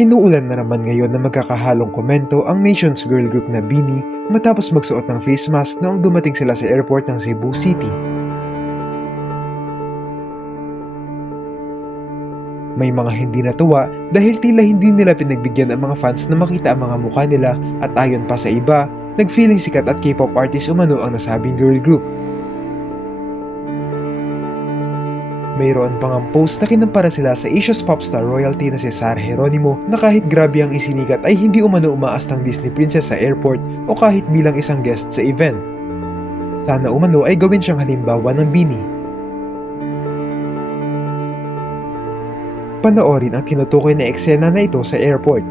Inuulan na naman ngayon na magkakahalong komento ang Nations Girl Group na Bini matapos magsuot ng face mask noong dumating sila sa airport ng Cebu City. May mga hindi natuwa dahil tila hindi nila pinagbigyan ang mga fans na makita ang mga mukha nila at ayon pa sa iba, nagfeeling sikat at K-pop artist umano ang nasabing girl group. Mayroon pang ang post na kinampara sila sa Asia's popstar royalty na si Sarah Geronimo na kahit grabe ang isinikat ay hindi umano umaas ng Disney princess sa airport o kahit bilang isang guest sa event. Sana umano ay gawin siyang halimbawa ng Bini. Panoorin ang tinutukoy na eksena na ito sa airport.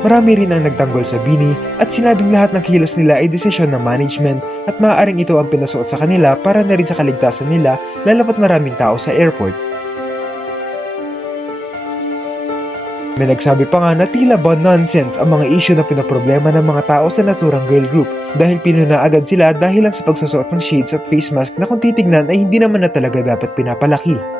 Marami rin ang nagtanggol sa Bini at sinabing lahat ng kilos nila ay desisyon ng management at maaaring ito ang pinasuot sa kanila para na rin sa kaligtasan nila lalo pat maraming tao sa airport. May nagsabi pa nga na tila ba nonsense ang mga issue na pinaproblema ng mga tao sa naturang girl group dahil pinuna agad sila dahil lang sa pagsusuot ng shades at face mask na kung titignan ay hindi naman na talaga dapat pinapalaki.